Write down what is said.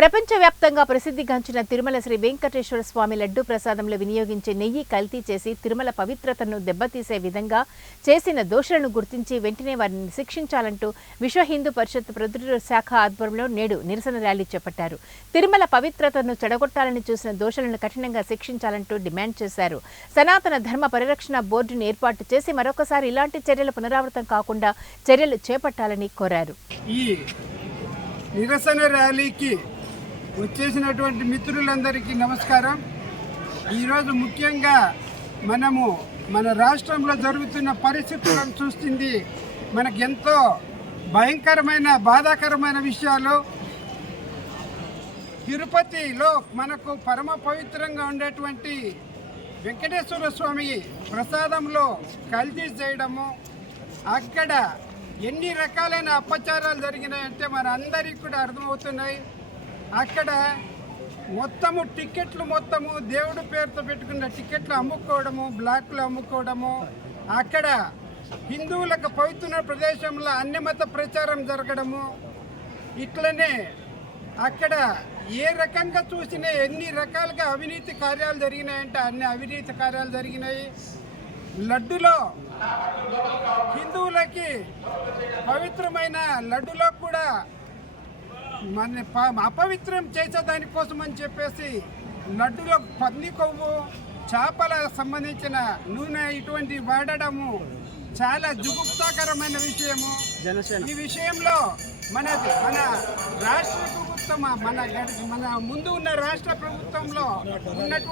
ప్రపంచవ్యాప్తంగా ప్రసిద్ధిగాంచిన తిరుమల శ్రీ వెంకటేశ్వర స్వామి లడ్డూ ప్రసాదంలో వినియోగించే నెయ్యి కల్తీ చేసి తిరుమల పవిత్రతను దెబ్బతీసే విధంగా చేసిన దోషులను గుర్తించి వెంటనే వారిని శిక్షించాలంటూ విశ్వ హిందూ పరిషత్ ప్రొద్దుటూరు శాఖ ఆధ్వర్యంలో నేడు నిరసన ర్యాలీ చేపట్టారు. తిరుమల పవిత్రతను చెడగొట్టాలని చూసిన దోషులను కఠినంగా శిక్షించాలంటూ డిమాండ్ చేశారు. సనాతన ధర్మ పరిరక్షణ బోర్డును ఏర్పాటు చేసి మరొకసారి ఇలాంటి చర్యలు పునరావృతం కాకుండా చర్యలు చేపట్టాలని కోరారు. ఈ నిరసన ర్యాలీకి వచ్చేసినటువంటి మిత్రులందరికీ నమస్కారం. ఈరోజు ముఖ్యంగా మనము మన రాష్ట్రంలో జరుగుతున్న పరిస్థితులను చూస్తుంది మనకు ఎంతో భయంకరమైన బాధాకరమైన విషయాలు. తిరుపతిలో మనకు పరమ పవిత్రంగా ఉండేటువంటి వెంకటేశ్వర స్వామి ప్రసాదంలో కల్తీ చేయడము, అక్కడ ఎన్ని రకాలైన అపచారాలు జరిగినాయంటే మన అందరికీ కూడా అర్థమవుతున్నాయి. అక్కడ మొత్తము టికెట్లు దేవుడి పేరుతో పెట్టుకున్న టికెట్లు అమ్ముకోవడము, బ్లాక్లు అమ్ముకోవడము, అక్కడ హిందువులకు పవిత్ర ప్రదేశంలో అన్యమత ప్రచారం జరగడము, ఇట్లనే అక్కడ ఏ రకంగా చూసినా ఎన్ని రకాలుగా అవినీతి కార్యాలు జరిగినాయంటే అన్ని అవినీతి కార్యాలు జరిగినాయి. లడ్డులో హిందువులకి పవిత్రమైన లడ్డులో కూడా మన అపవిత్రం చేసే దానికోసం అని చెప్పేసి లడ్డులో పంది కొవ్వు, చేపల సంబంధించిన నూనె ఇటువంటి వాడడము చాలా జుగుప్సాకరమైన విషయము. ఈ విషయంలో మన రాష్ట్ర ప్రభుత్వం మన ముందు ఉన్న రాష్ట్ర ప్రభుత్వంలో ఉన్నటువంటి